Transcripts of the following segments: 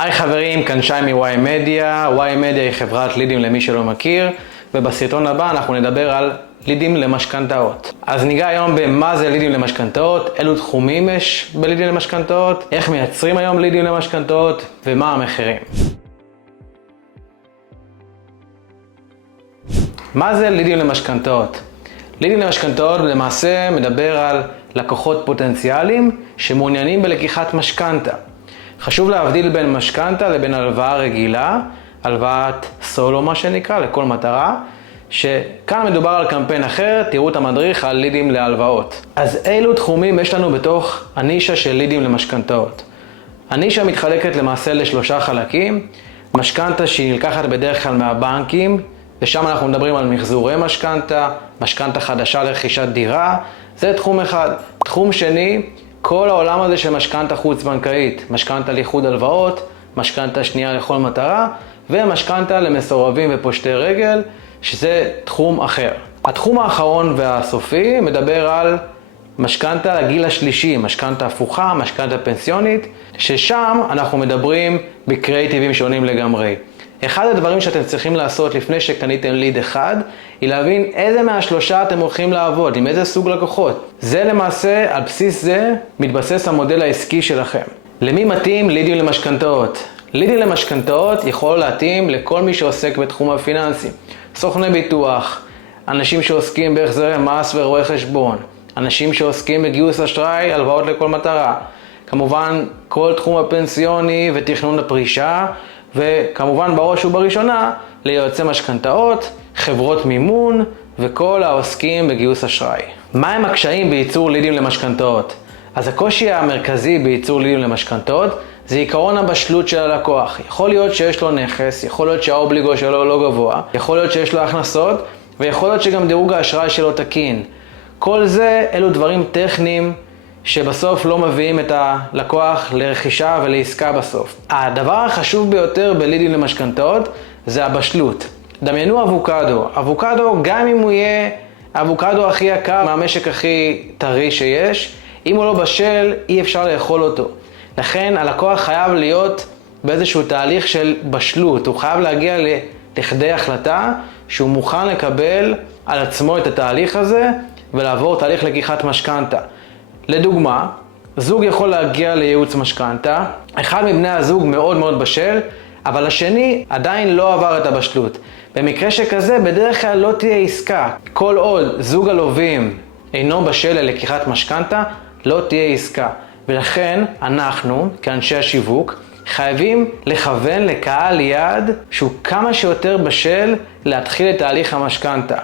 היי חברים, כאן שי מ-Y Media. Y Media היא חברת לידים למי שלא מכיר, ובסרטון הבא אנחנו נדבר על לידים למשכנתאות. אז ניגע היום במה זה לידים למשכנתאות, אילו תחומים יש בלידים למשכנתאות, איך מייצרים היום לידים למשכנתאות ומה המחירים. מה זה לידים למשכנתאות? לידים למשכנתאות למעשה מדבר על לקוחות פוטנציאליים שמעוניינים בלקיחת משכנתה. חשוב להבדיל בין משכנתה לבין הלוואה רגילה, הלוואת סולו מה שנקרא, לכל מטרה, שכאן מדובר על קמפיין אחר, תראו את המדריך על לידים להלוואות. אז אילו תחומים יש לנו בתוך הנישה של לידים למשכנתאות? הנישה מתחלקת למעשה לשלושה חלקים, משכנתה שהיא נלקחת בדרך כלל מהבנקים, ושם אנחנו מדברים על מחזורי משכנתה, משכנתה חדשה לרכישת דירה, זה תחום אחד. תחום שני, כל העולם הזה של משכנתה חוץ בנקאית, משכנתה לאיחוד הלוואות, משכנתה שנייה לכל מטרה, ומשכנתה למסורבים ופושטי רגל, שזה תחום אחר. התחום האחרון והסופי מדבר על משכנתה לגיל השלישי, משכנתה הפוכה, משכנתה פנסיונית, ששם אנחנו מדברים בקריאיטיבים שונים לגמרי. אחד הדברים שאתם צריכים לעשות לפני שקניתם ליד אחד, היא להבין איזה מהשלושה אתם הולכים לעבוד, עם איזה סוג לקוחות. זה למעשה, על בסיס זה, מתבסס המודל העסקי שלכם. למי מתאים לידים למשכנתאות? לידים למשכנתאות יכול להתאים לכל מי שעוסק בתחום הפיננסי. סוכני ביטוח, אנשים שעוסקים בהחזרי מס ורואי חשבון, אנשים שעוסקים בגיוס אשראי, הלוואות לכל מטרה. כמובן, כל תחום הפנסיוני ותכנון הפרישה, וכמובן בראש ובראשונה ליועצי משכנתאות, חברות מימון וכל העוסקים בגיוס אשראי. מה הם הקשיים בייצור לידים למשכנתאות? אז הקושי המרכזי בייצור לידים למשכנתאות זה עיקרון הבשלות של הלקוח. יכול להיות שיש לו נכס, יכול להיות שהאובליגו שלו לא גבוה, יכול להיות שיש לו הכנסות, ויכול להיות שגם דירוג האשראי שלו תקין. כל זה אלו דברים טכניים שבסוף לא מביאים את הלקוח לרכישה ולעסקה בסוף. הדבר החשוב ביותר בלידים למשכנתאות זה הבשלות. דמיינו אבוקדו. אבוקדו, גם אם הוא יהיה אבוקדו הכי יקר מהמשק הכי טרי שיש, אם הוא לא בשל, אי אפשר לאכול אותו. לכן הלקוח חייב להיות באיזשהו תהליך של בשלות. הוא חייב להגיע לכדי החלטה שהוא מוכן לקבל על עצמו את התהליך הזה ולעבור תהליך לקיחת משכנתה. לדוגמה, זוג יכול להגיע לייעוץ משכנתה, אחד מבני הזוג מאוד מאוד בשל, אבל השני עדיין לא עבר את הבשלות. במקרה שכזה, בדרך כלל לא תהיה עסקה. כל עוד זוג הלווים אינו בשל ללקיחת משכנתה, לא תהיה עסקה. ולכן אנחנו, כאנשי השיווק, חייבים לכוון לקהל יעד שהוא כמה שיותר בשל להתחיל את תהליך המשכנתה.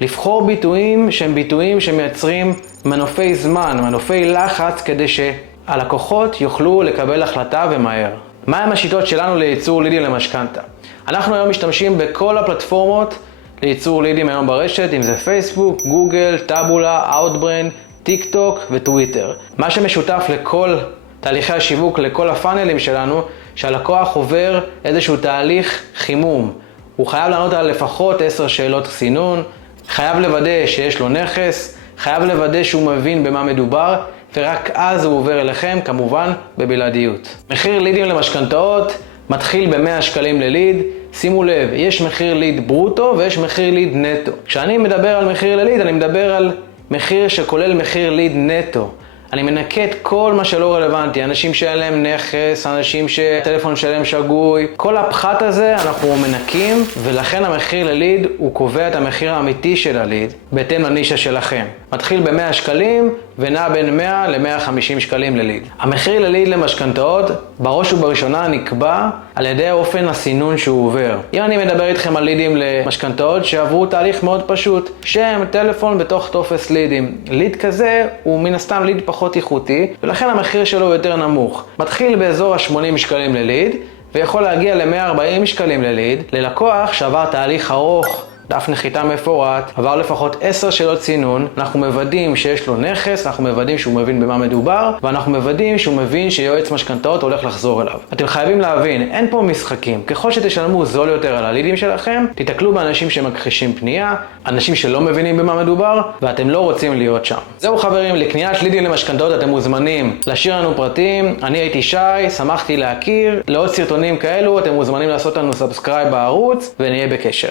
לבחור ביטויים שהם ביטויים שמייצרים מנופי זמן, מנופי לחץ, כדי שהלקוחות יוכלו לקבל החלטה ומהר. מהם השיטות שלנו לייצור לידים למשכנתה? אנחנו היום משתמשים בכל הפלטפורמות לייצור לידים היום ברשת, אם זה פייסבוק, גוגל, טאבולה, אאוטברן, טיק טוק וטוויטר. מה שמשותף לכל תהליכי השיווק, לכל הפאנלים שלנו, שהלקוח עובר איזשהו תהליך חימום. הוא חייב לענות על לפחות 10 שאלות סינון, חייב לוודא שיש לו נכס, חייב לוודא שהוא מבין במה מדובר, ורק אז הוא עובר אליכם, כמובן, בבלעדיות. מחיר לידים למשכנתאות מתחיל ב-100 שקלים לליד. שימו לב, יש מחיר ליד ברוטו ויש מחיר ליד נטו. כשאני מדבר על מחיר לליד, אני מדבר על מחיר שכולל מחיר ליד נטו. אני מנקה את כל מה שלא רלוונטי, אנשים שאין להם נכס, אנשים שהטלפון שלהם שגוי, כל הפחת הזה אנחנו מנקים, ולכן המחיר לליד הוא קובע את המחיר האמיתי של הליד, בהתאם לנישה שלכם. מתחיל ב-100 שקלים ונע בין 100 ל-150 שקלים לליד. המחיר לליד למשכנתאות בראש ובראשונה נקבע על ידי אופן הסינון שהוא עובר. אם אני מדבר איתכם על לידים למשכנתאות שעברו תהליך מאוד פשוט, שם, טלפון בתוך טופס לידים. ליד כזה הוא מן הסתם ליד פחות איכותי, ולכן המחיר שלו יותר נמוך. מתחיל באזור ה-80 שקלים לליד, ויכול להגיע ל-140 שקלים לליד, ללקוח שעבר תהליך ארוך דף נחיתה מפורט, עבר לפחות 10 שאלות צינון, אנחנו מוודאים שיש לו נכס, אנחנו מוודאים שהוא מבין במה מדובר, ואנחנו מוודאים שהוא מבין שיועץ משכנתאות הולך לחזור אליו. אתם חייבים להבין, אין פה משחקים. ככל שתשלמו זול יותר על הלידים שלכם, תתקלו באנשים שמכחישים פנייה, אנשים שלא מבינים במה מדובר, ואתם לא רוצים להיות שם. זהו חברים, לקניית לידים למשכנתאות אתם מוזמנים להשאיר לנו פרטים. אני הייתי שי, שמחתי להכיר. לעוד סרטונים כאלו אתם מוזמנים לעשות לנו סאבסקרייב בערוץ, ונהיה בקשר.